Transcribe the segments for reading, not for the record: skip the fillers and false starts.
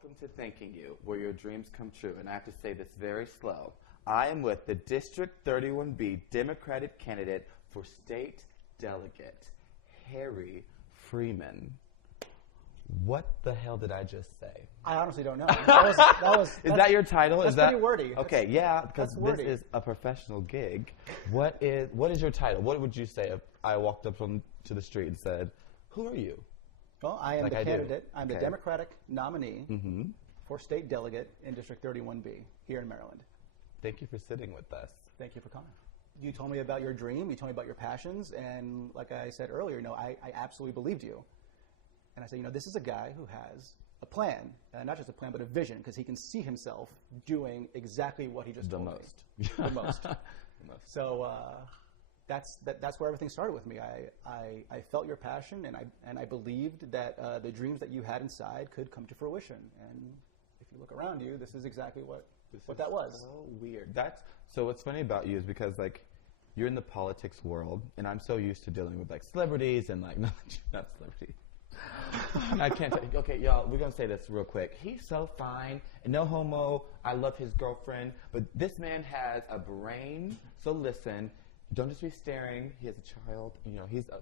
Welcome to Thanking You, where your dreams come true. And I have to say this very slow. I am with the District 31B Democratic candidate for State Delegate, Harry Freeman. What the hell did I just say? I honestly don't know. Is that your title? That's pretty wordy. Okay, yeah, because this is a professional gig. What is your title? What would you say if I walked up to the street and said, "Who are you?" Well, I am the candidate. I'm the Democratic nominee for State Delegate in District 31B here in Maryland. Thank you for sitting with us. Thank you for coming. You told me about your dream. You told me about your passions. And like I said earlier, I absolutely believed you. And I said, this is a guy who has a plan, not just a plan, but a vision, because he can see himself doing exactly what he just told me. The most. So that's where everything started with me. I felt your passion, and I believed that the dreams that you had inside could come to fruition. And if you look around you, this is exactly what that was. So weird. So what's funny about you is because you're in the politics world, and I'm so used to dealing with celebrities and not celebrities. I can't tell you. Okay, y'all, we're going to say this real quick. He's so fine, and no homo. I love his girlfriend, but this man has a brain, so listen. Don't just be staring. He has a child.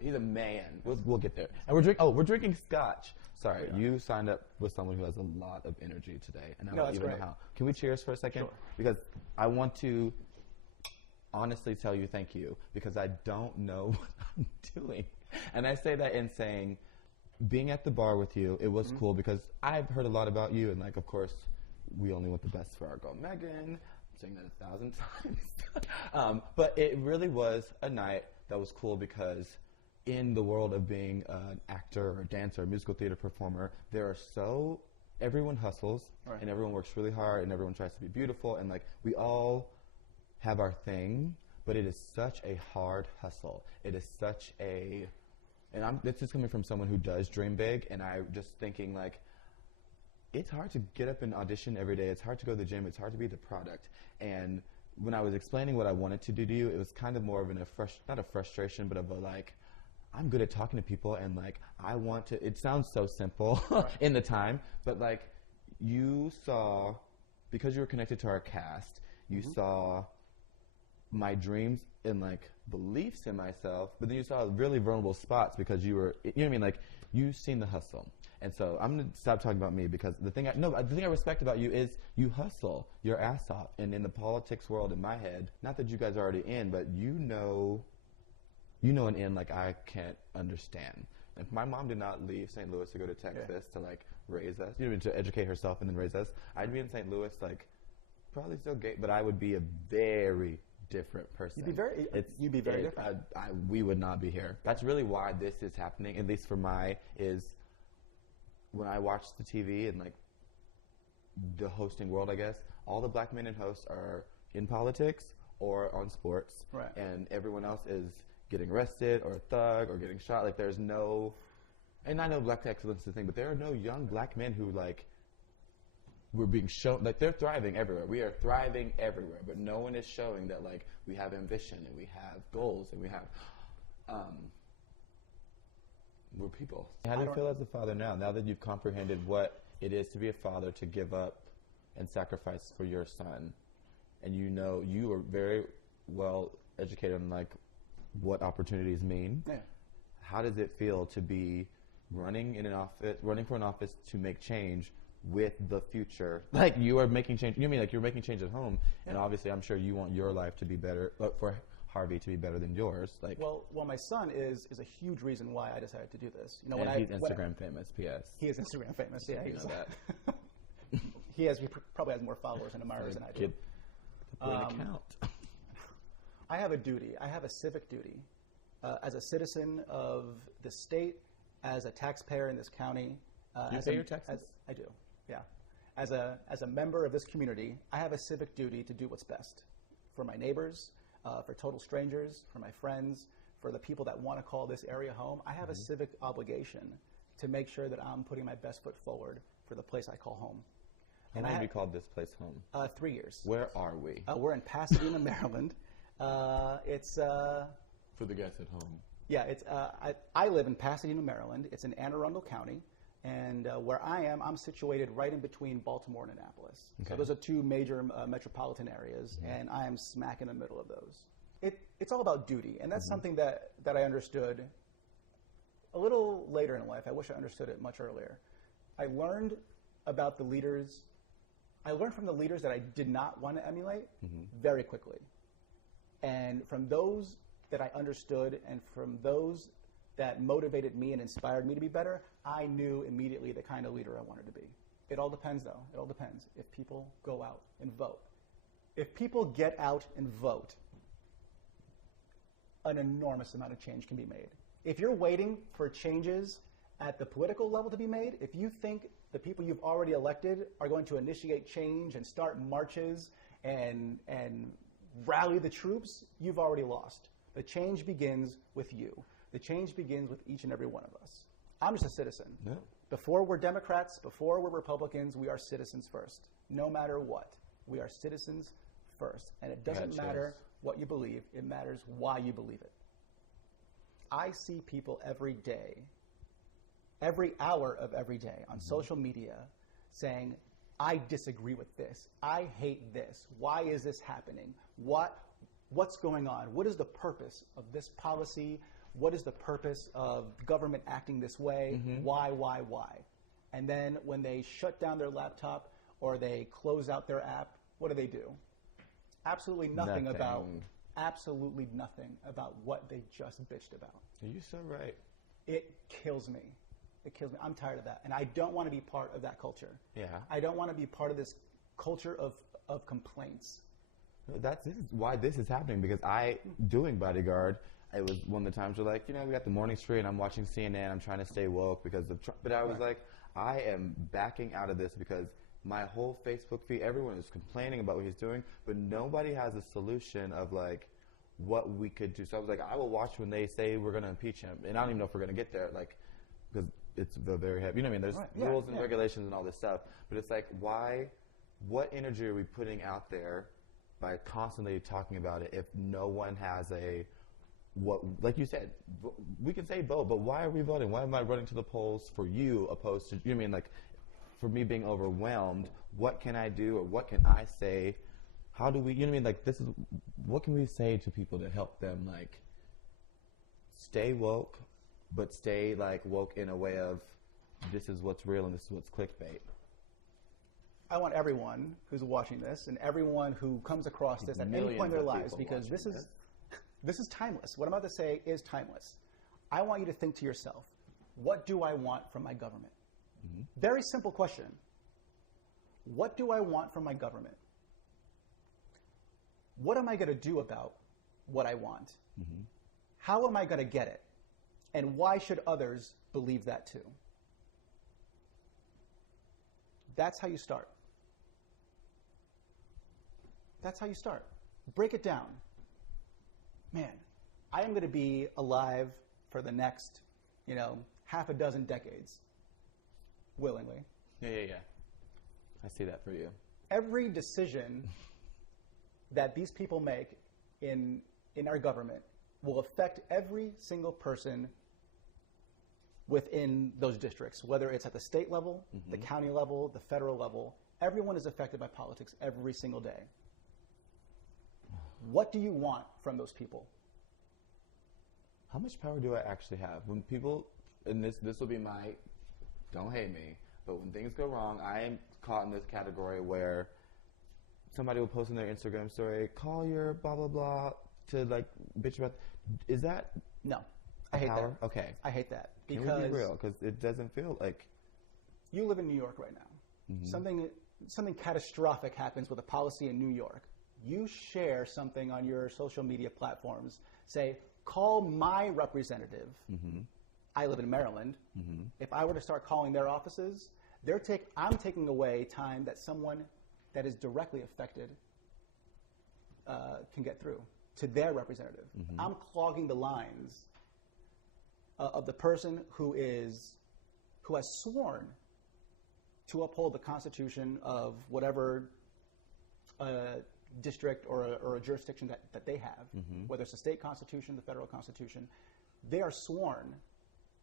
He's a man. We'll get there. And we're drinking scotch. Sorry, you signed up with someone who has a lot of energy today, and I don't even know how. Can we cheers for a second? Sure. Because I want to honestly tell you thank you, because I don't know what I'm doing. And I say that in saying, being at the bar with you, it was cool because I've heard a lot about you, and of course, we only want the best for our girl Megan. I'm saying that 1,000 times. But it really was a night that was cool because in the world of being an actor or a dancer, or musical theater performer, everyone hustles, and everyone works really hard, and everyone tries to be beautiful, and we all have our thing, but it is such a hard hustle. It is such a... And this is coming from someone who does dream big, and I'm just thinking, it's hard to get up and audition every day. It's hard to go to the gym. It's hard to be the product. And when I was explaining what I wanted to do to you, it was kind of more of not a frustration, but of I'm good at talking to people, and I want to. It sounds so simple in the time, but you saw, because you were connected to our cast, you saw my dreams and beliefs in myself, but then you saw really vulnerable spots because you were, you've seen the hustle. And so I'm going to stop talking about me, because the thing I respect about you is you hustle your ass off. And in the politics world, in my head, not that you guys are already in, but you know an end I can't understand. If my mom did not leave St. Louis to go to Texas to raise us, to educate herself and then raise us, I'd be in St. Louis probably still gay, but I would be a very different person. You'd be very different. We would not be here. That's really why this is happening, at least for is when I watch the TV and the hosting world, I guess, all the black men in hosts are in politics or on sports, and everyone else is getting arrested or a thug or getting shot. There's no, and I know black excellence is the thing, but there are no young black men who we're being shown, they're thriving everywhere. We are thriving everywhere, but no one is showing that we have ambition and we have goals and we have, we're people. How do you feel as a father now that you've comprehended what it is to be a father, to give up and sacrifice for your son, and you are very well educated on what opportunities mean? Yeah. How does it feel to be running for an office to make change with the future? You are making change. You're making change at home, and obviously I'm sure you want your life to be better, for Harvey to be better than yours. Well, my son is a huge reason why I decided to do this. He's Instagram famous. P.S. He is Instagram famous. Yeah, you know that. He probably has more followers and admirers than I do. Account. I have a duty. I have a civic duty as a citizen of the state, as a taxpayer in this county. You pay your taxes? I do. Yeah. As a member of this community, I have a civic duty to do what's best for my neighbors, for total strangers, for my friends, for the people that want to call this area home. I have a civic obligation to make sure that I'm putting my best foot forward for the place I call home. How long have you called this place home? 3 years. Where are we? We're in Pasadena, Maryland. It's for the guests at home. Yeah, it's I live in Pasadena, Maryland. It's in Anne Arundel County. And where I am, I'm situated right in between Baltimore and Annapolis. Okay. So those are two major metropolitan areas, and I am smack in the middle of those. It's all about duty, and that's something that I understood a little later in life. I wish I understood it much earlier. I learned about the leaders. I learned from the leaders that I did not want to emulate very quickly. And from those that I understood and from those that motivated me and inspired me to be better, I knew immediately the kind of leader I wanted to be. It all depends, though. It all depends if people go out and vote. If people get out and vote, an enormous amount of change can be made. If you're waiting for changes at the political level to be made, if you think the people you've already elected are going to initiate change and start marches and rally the troops, you've already lost. The change begins with you. The change begins with each and every one of us. I'm just a citizen. Yeah. Before we're Democrats, before we're Republicans, we are citizens first. No matter what, we are citizens first. And it doesn't matter what you believe, it matters why you believe it. I see people every day, every hour of every day on social media saying, I disagree with this. I hate this. Why is this happening? What's going on? What is the purpose of this policy? What is the purpose of government acting this way? Why? And then when they shut down their laptop or they close out their app, what do? Absolutely nothing about what they just bitched about. You're so right. It kills me. It kills me. I'm tired of that. And I don't want to be part of that culture. Yeah. I don't want to be part of this culture of complaints. This is why this is happening, because doing Bodyguard, it was one of the times where, like, we got the morning stream and I'm watching CNN, I'm trying to stay woke because of Trump. But I was like, I am backing out of this because my whole Facebook feed, everyone is complaining about what he's doing, but nobody has a solution of, like, what we could do. So I was like, I will watch when they say we're going to impeach him. And I don't even know if we're going to get there, like, because it's the very heavy, you know what I mean? There's rules and regulations and all this stuff. But it's like, what energy are we putting out there by constantly talking about it if no one has like you said, we can say vote, but why are we voting? Why am I running to the polls for you opposed to, you know what I mean? Like, for me being overwhelmed, what can I do or what can I say? How do we, you know what I mean? Like, what can we say to people to help them, like, stay woke, but stay, like, woke in a way of this is what's real and this is what's clickbait? I want everyone who's watching this and everyone who comes across this at any point in their lives, because this is timeless. What I'm about to say is timeless. I want you to think to yourself, what do I want from my government? Very simple question. What do I want from my government? What am I going to do about what I want? How am I going to get it? And why should others believe that too? That's how you start. That's how you start. Break it down. Man, I am going to be alive for the next, half a dozen decades. Willingly. Yeah. I see that for you. Every decision that these people make in our government will affect every single person within those districts, whether it's at the state level, the county level, the federal level. Everyone is affected by politics every single day. What do you want from those people? How much power do I actually have? When people, and this will be my, don't hate me, but when things go wrong, I am caught in this category where somebody will post in their Instagram story, call your blah, blah, blah, to, like, bitch about, is that No. I hate power? that. Okay. I hate that. Because Can we be real? Because it doesn't feel like... You live in New York right now. Something catastrophic happens with a policy in New York. You share something on your social media platforms. Say, call my representative. I live in Maryland. If I were to start calling their offices, I'm taking away time that someone that is directly affected can get through to their representative. I'm clogging the lines of the person who has sworn to uphold the Constitution of whatever district or a jurisdiction that they have, whether it's the state constitution, the federal constitution. They are sworn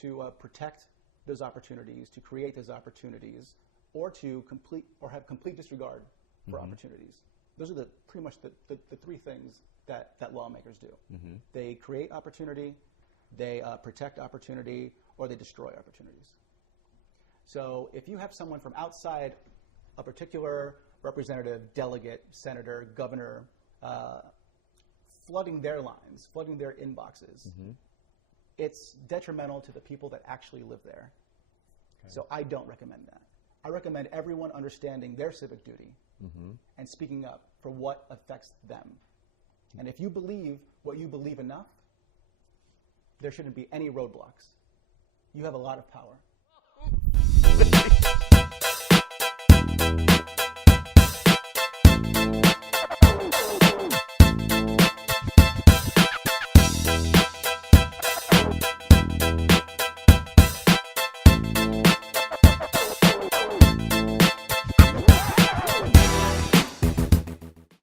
to protect those opportunities, to create those opportunities, or to have complete disregard for opportunities. Those are pretty much the three things that lawmakers do. They create opportunity, they protect opportunity, or they destroy opportunities. So if you have someone from outside a particular representative, delegate, senator, governor, flooding their lines, flooding their inboxes, it's detrimental to the people that actually live there. Okay. So I don't recommend that. I recommend everyone understanding their civic duty and speaking up for what affects them. And if you believe what you believe enough, there shouldn't be any roadblocks. You have a lot of power.